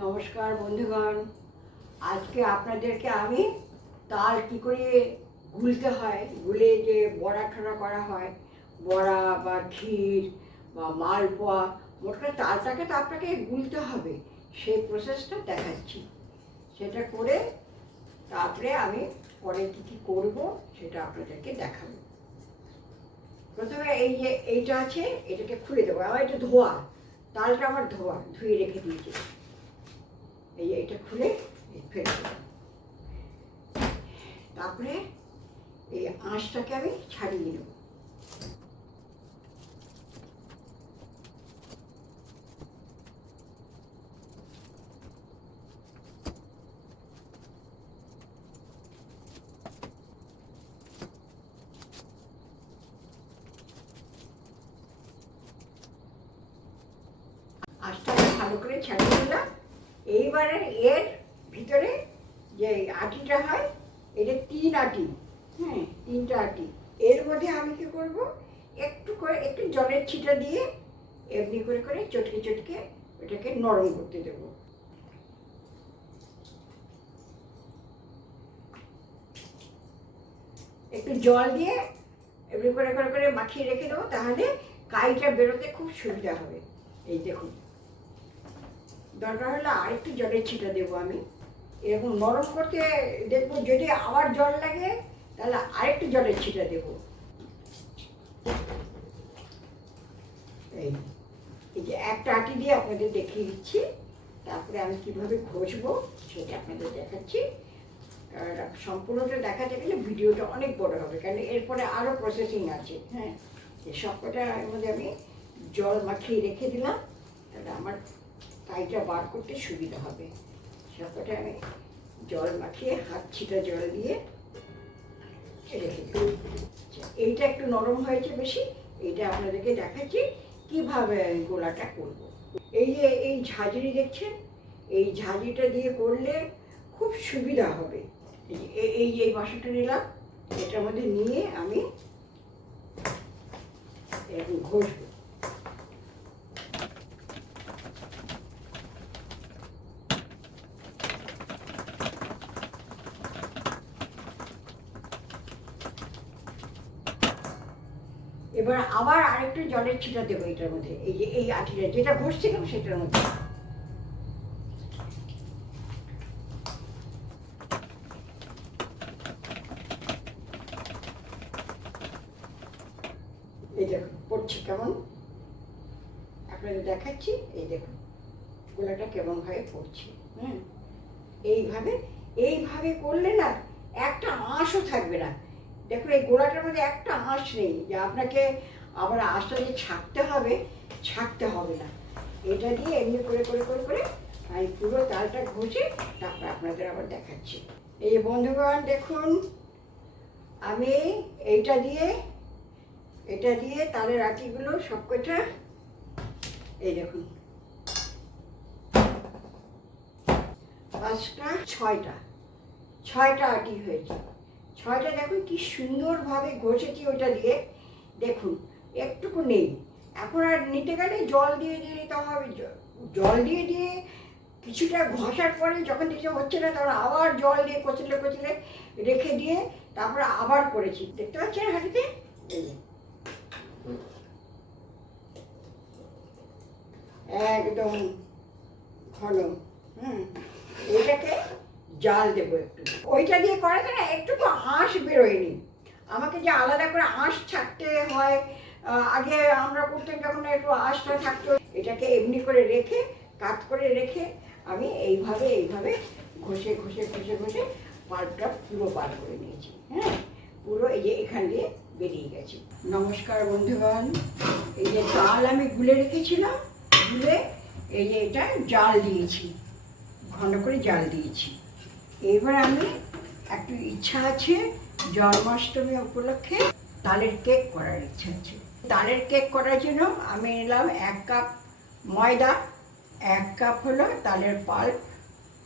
নমস্কার বন্ধুগণ। আজকে আপনাদেরকে আমি তাল কি করে গুলতে হয়, গুলে যে বড়া ঠড়া করা হয়, বড়া বা ক্ষীর বা মালপোয়া মোট কথা তালটাকে তো আপনাকে গুলতে হবে। সেই প্রসেসটা দেখাচ্ছি। সেটা করে তারপরে আমি পরে কী কী করব সেটা আপনাদেরকে দেখাবো। প্রথমে এই যে এইটা আছে, এটাকে খুলে দেবো। আমার এটা ধোয়া। তালটা আমার ধোয়া, ধুয়ে রেখে দিয়েছি। এই এটা খুলে ফেলে দেবো তারপরে এই আঁশটাকে আমি ছাড়িয়ে নেব। আঁশটাকে ভালো করে ছাড়িয়ে দিলাম এইবারে এর ভিতরে যে আটিটা হয় এটা তিন আটি। হ্যাঁ তিনটা আটি। এর মধ্যে আমি কি করব? একটু করে একটু জলের ছিটা দিয়ে এমনি করে করে চটকে চটকে ওটাকে নরম করতে দেবো। একটু জল দিয়ে এমনি করে করে করে মাখিয়ে রেখে দেবো তাহলে কাইটা বেরোতে খুব সুবিধা হবে। এই দেখুন। দরকার হলে আরেকটু জলের ছিটা দেবো আমি। এরকম নরম করতে দেখব যদি আবার জল লাগে, তাহলে আরেকটু জলের ছিটা দেবো। এই যে একটা আটি দিয়ে আপনাদের দেখিয়ে দিচ্ছি। তারপরে আমি কীভাবে ঘষবো সেটা আপনাদের দেখাচ্ছি। সম্পূর্ণটা দেখাতে গেলে ভিডিওটা অনেক বড় হবে, কারণ এরপরে আরও প্রসেসিং আছে। হ্যাঁ সবকটা মধ্যে আমি জল মাখিয়ে রেখে দিলাম। তাহলে আমার কাইটা বার করতে সুবিধা হবে। সবকটা আমি জল মাখিয়ে হাত ছিটা জল দিয়ে রেখে আচ্ছা, এইটা একটু নরম হয়েছে বেশি এইটা আপনাদেরকে দেখাচ্ছি কীভাবে আমি গোলাটা করব। এই যে এই ঝাঁঝরি দেখছেন এই ঝাঁঝরিটা দিয়ে করলে খুব সুবিধা হবে। এই এই- বাসনটা নিলাম এটার মধ্যে নিয়ে আমি এরকম ঘষবো। এবার আবার আরেকটু জলের ছিটা দেবো এটার মধ্যে, এই যে এই আঠিটা যেটা ঘষছিলাম সেটার মধ্যে। এই দেখুন পড়ছে কেমন? আপনাদের দেখাচ্ছি, এই দেখুন গোলাটা কেমনভাবে পড়ছে, হুম? এইভাবে এইভাবে করলে না একটা আঁশও থাকবে না। দেখুন, এই গোলাটার মধ্যে একটা আঁশ নেই। যে আপনাকে আবার আঁশটা যে ছাকতে হবে ছাকতে হবে না। এটা দিয়ে এমনি করে করে করে করে আমি পুরো তালটা ঘষে তারপর আপনাদের আবার দেখাচ্ছি। এই বন্ধুগণ, দেখুন, আমি এইটা দিয়ে, এটা দিয়ে তালের আটিগুলো সব কটা, এই দেখুন, পাঁচটা, ছয়টা ছয়টা আটি হয়েছে। ছয়টা দেখুন কি সুন্দরভাবে ঘষেছি ওটা দিয়ে। দেখুন, একটুকু নেই। এখন আর নিতে গেলে জল দিয়ে দিয়ে নিতে হবে। জল দিয়ে দিয়ে কিছুটা ঘষার পরে যখন দেখছি হচ্ছে না তখন আবার জল দিয়ে কচলে কচলে রেখে দিয়ে তারপরে আবার করেছি। দেখতে পাচ্ছেন হাঁটিতে? একদম ঘন। হুম এটাকে জাল দেবো একটু। ওইটা দিয়ে করাতে না একটু তো আঁশ বেরোয়নি আমাকে যে আলাদা করে আঁশ ছাড়তে হয় আগে আমরা করতাম যখন একটু আঁশটা থাকতো, এটাকে এমনি করে রেখে, কাত করে রেখে আমি এইভাবে এইভাবে ঘষে ঘষে ঘষে ঘষে পাল্পটা পুরো বার করে নিয়েছি। হ্যাঁ পুরো এই যে এখান দিয়ে বেরিয়ে গেছে। নমস্কার বন্ধুগণ, এই যে ডাল আমি গুলে রেখেছিলাম, গুলে এই যে এটা জাল দিয়েছি, ঘন করে জাল দিয়েছি। এবার আমি একটু ইচ্ছা আছে, জন্মাষ্টমী উপলক্ষে তালের কেক করার ইচ্ছা আছে। তালের কেক করার জন্য আমি নিলাম এক কাপ ময়দা, এক কাপ হলো তালের পাল্প,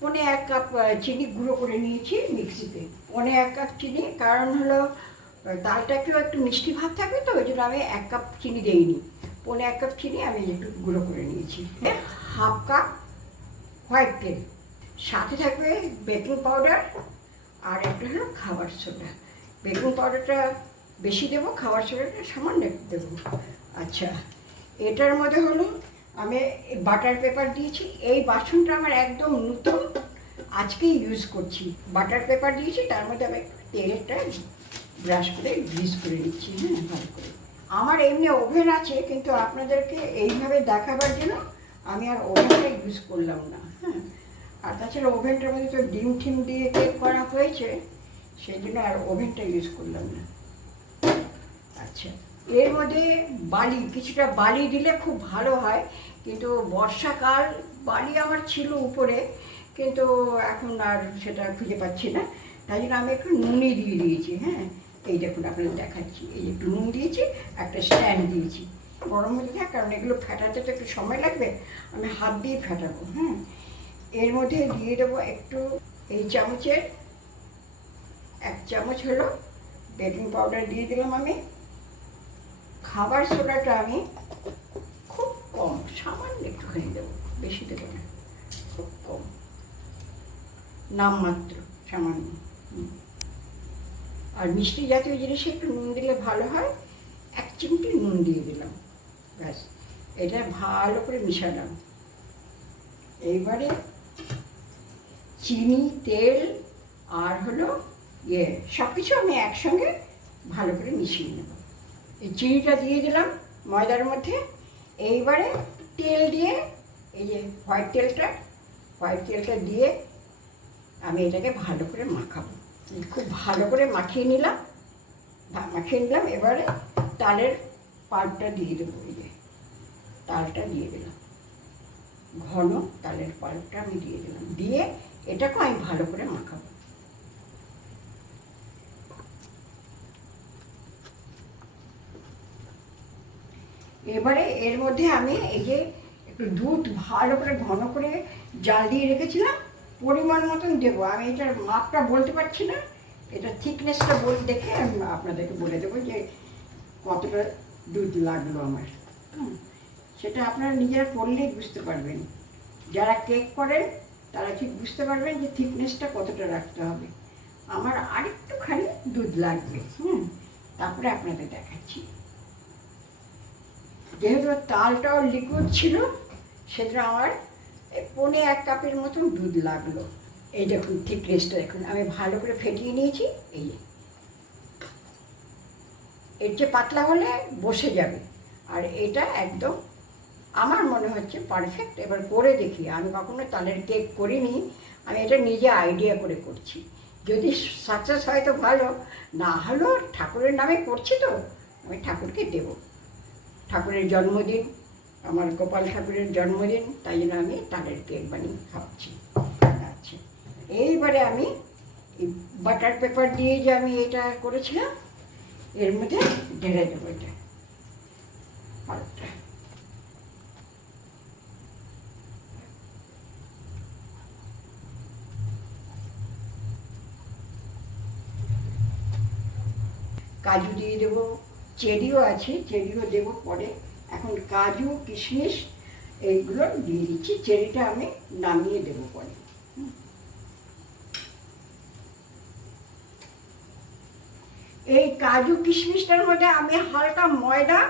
পনে এক কাপ চিনি গুঁড়ো করে নিয়েছি মিক্সিতে। পনে এক কাপ চিনি, কারণ হলো তালটা একটু একটু মিষ্টি ভাব থাকবে তো, ওই জন্য আমি এক কাপ চিনি দিইনি। পনে এক কাপ চিনি আমি একটু গুঁড়ো করে নিয়েছি। হাফ কাপ হোয়াইট তেল। সাথে থাকবে বেকিং পাউডার আর একটা হলো খাবার সোডা। বেকিং পাউডারটা বেশি দেবো, খাবার সোডাটা সামান্য দেবো। আচ্ছা এটার মধ্যে হলো আমি বাটার পেপার দিয়েছি। এই বাসনটা আমার একদম নতুন, আজকেই ইউজ করছি। বাটার পেপার দিয়েছি, তার মধ্যে আমি তেলটা ব্রাশ করে গ্রিস করে নিচ্ছি হ্যাঁ ভালো করে। আমার এমনি ওভেন আছে, কিন্তু আপনাদেরকে এইভাবে দেখাবার জন্য আমি আর ওভেনটা ইউজ করলাম না হ্যাঁ। আর তাছাড়া ওভেনটার মধ্যে তো ডিম টিম দিয়ে কেক করা হয়েছে সেই জন্য আর ওভেনটা ইউজ করলাম না। আচ্ছা এর মধ্যে বালি, কিছুটা বালি দিলে খুব ভালো হয়, কিন্তু বর্ষাকাল বালি আমার ছিল উপরে, কিন্তু এখন আর সেটা খুঁজে পাচ্ছি না। তাই জন্য আমি একটু নুনি দিয়ে দিয়েছি হ্যাঁ? এই দেখুন, আপনাদের দেখাচ্ছি। এই একটু নুন দিয়েছি, একটা স্ট্যান্ড দিয়েছি। গরম মধ্যে থাক, কারণ এগুলো ফেটাতে তো একটু সময় লাগবে, আমি হাত দিয়ে ফেটাবো হ্যাঁ এর মধ্যে দিয়ে দেবো একটু এই চামচের, এক চামচ হলো বেকিং পাউডার দিয়ে দিলাম আমি। খাবার সোডাটা আমি খুব কম, সামান্য একটুখানি দেবো, বেশি দেবো না, খুব কম। নামমাত্র সামান্য। আর মিষ্টি জাতীয় জিনিসে একটু নুন দিলে ভালো হয়, এক চিমটি নুন দিয়ে দিলাম, ব্যাস। এটা ভালো করে মিশালাম। এইবারে চিনি, তেল আর হলো ইয়ে সব কিছু আমি একসঙ্গে ভালো করে মিশিয়ে নেব। এই চিনিটা দিয়ে দিলাম ময়দার মধ্যে। এইবারে তেল দিয়ে, এই যে হোয়াইট তেলটা হোয়াইট তেলটা দিয়ে আমি এটাকে ভালো করে মাখাবো। খুব ভালো করে মাখিয়ে নিলাম। মাখিয়ে নিলাম, এবারে তালের পাল্পটা দিয়ে দেবো এই যে। তালটা দিয়ে দিলাম। ঘন তালের পাল্পটা আমি দিয়ে দিলাম। দিয়ে এটাকেও আমি ভালো করে মাখাবো। এবারে এর মধ্যে আমি এই যে একটু দুধ ভালো করে ঘন করে জাল দিয়ে রেখেছিলাম, পরিমাণ মতন দেবো। আমি এটার মাপটা বলতে পারছি না, এটা থিকনেসটা বল, দেখে আমি আপনাদেরকে বলে দেবো যে কতটা দুধ লাগল আমার। সেটা আপনারা নিজেরা করলেই বুঝতে পারবেন। যারা কেক করেন তারা ঠিক বুঝতে পারবেন যে থিকনেসটা কতটা রাখতে হবে। আমার আরেকটুখানি দুধ লাগবে, হুম? তারপরে আপনাদের দেখাচ্ছি। যেহেতু তালটাও লিকুইড ছিল, সেটা আমার পৌনে এক কাপের মতন দুধ লাগল। এই দেখুন থিকনেসটা দেখুন, আমি ভালো করে ফেটিয়ে নিয়েছি, এই এর যে পাতলা হলে বসে যাবে, আর এটা একদম আমার মনে হচ্ছে পারফেক্ট এবার করে দেখি। আমি কখনো তালের কেক করিনি। আমি এটা নিজে আইডিয়া করে করছি। যদি সাকসেস হয় তো ভালো। না হলেও ঠাকুরের নামে করছি তো। আমি ঠাকুরকে দেবো। ঠাকুরের জন্মদিন, আমার গোপাল ঠাকুরের জন্মদিন, তাই জন্য আমি তালের কেক বানিয়ে খাওয়াচ্ছি আচ্ছা। এইবারে আমি বাটার পেপার দিয়ে যে আমি এটা করেছিলাম, এর মধ্যে ঢেলে দেবো এটা। কাজু দিয়ে দেবো, চেরিও আছে, চেরিও দেবো পরে। এখন কাজু, কিশমিশ, এইগুলো দিয়ে দিচ্ছি, চেরিটা আমি নামিয়ে দেবো পরে। এই কাজু, কিশমিশটার মধ্যে আমি হালকা ময়দা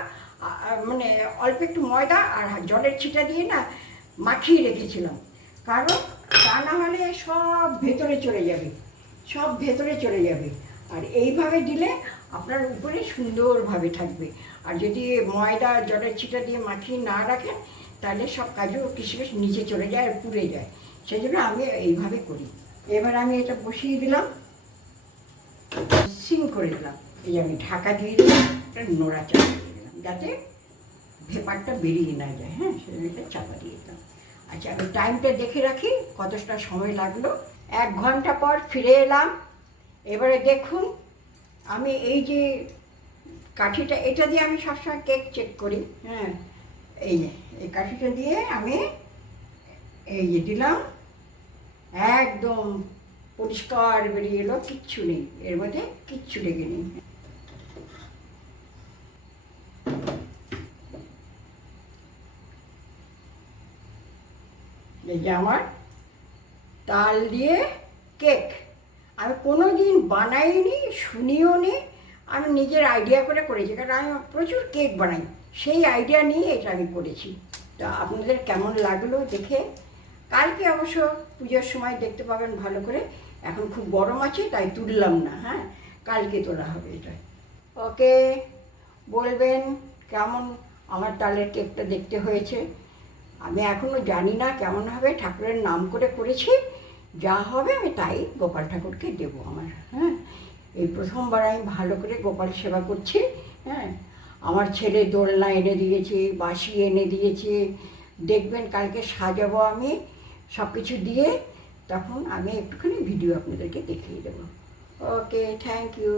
মানে অল্প একটু ময়দা আর জলের ছিটা দিয়ে না মাখিয়ে রেখেছিলাম। কারণ তা না হলে সব ভেতরে চলে যাবে, সব ভেতরে চলে যাবে। আর এইভাবে দিলে আপনার উপরে সুন্দরভাবে থাকবে। আর যদি ময়দা, জলের ছিটা দিয়ে মাখিয়ে না রাখেন, তাহলে সব কাজু কিশমিশ নিচে চলে যায় আর পুড়ে যায়। সেই জন্য আমি এইভাবে করি। এবার আমি এটা বসিয়ে দিলাম। সিম করে দিলাম। এই আমি ঢাকা দিয়ে দিলাম, একটা নোড়া চাপা দিয়ে দিলাম, যাতে ভেপারটা বেরিয়ে না যায়। হ্যাঁ এটা চাপা দিয়ে দিলাম। আচ্ছা আমি টাইমটা দেখে রাখি, কতটা সময় লাগল। এক ঘণ্টা পর ফিরে এলাম। এবারে দেখুন আমি এই যে কাঠিটা এটা দিয়ে আমি সবসময় কেক চেক করি। হ্যাঁ। এই যে এই কাঠিটা দিয়ে আমি এই যে দিলাম। একদম পরিষ্কার বেরিয়ে এলো কিচ্ছু নেই। এর মধ্যে কিচ্ছু লেগে নেই। এই যে আমার তাল দিয়ে কেক। আমি কোনো দিন বানাইনি, শুনিও নি আমি নিজের আইডিয়া করে করেছি। কারণ আমি প্রচুর কেক বানাই। সেই আইডিয়া নিয়ে এটা আমি করেছি। তা আপনাদের কেমন লাগল দেখে? কালকে অবশ্য পুজোর সময় দেখতে পাবেন ভালো করে। এখন খুব গরম আছে, তাই তুললাম না হ্যাঁ? কালকে তোলা হবে এটা। ওকে, বলবেন কেমন আমার তালের কেকটা দেখতে হয়েছে। আমি এখনও জানি না কেমন হবে, ঠাকুরের নাম করে করেছি। যা হবে আমি তাই গোপাল ঠাকুরকে দেব আমার হ্যাঁ? এই প্রথমবার আমি ভালো করে গোপাল সেবা করছি হ্যাঁ? আমার ছেলে দোলনা এনে দিয়েছে বাসি এনে দিয়েছে, দেখবেন কালকে সাজাবো আমি সব কিছু দিয়ে তখন আমি একটুখানি ভিডিও আপনাদেরকে দেখিয়ে দেবো। Okay thank you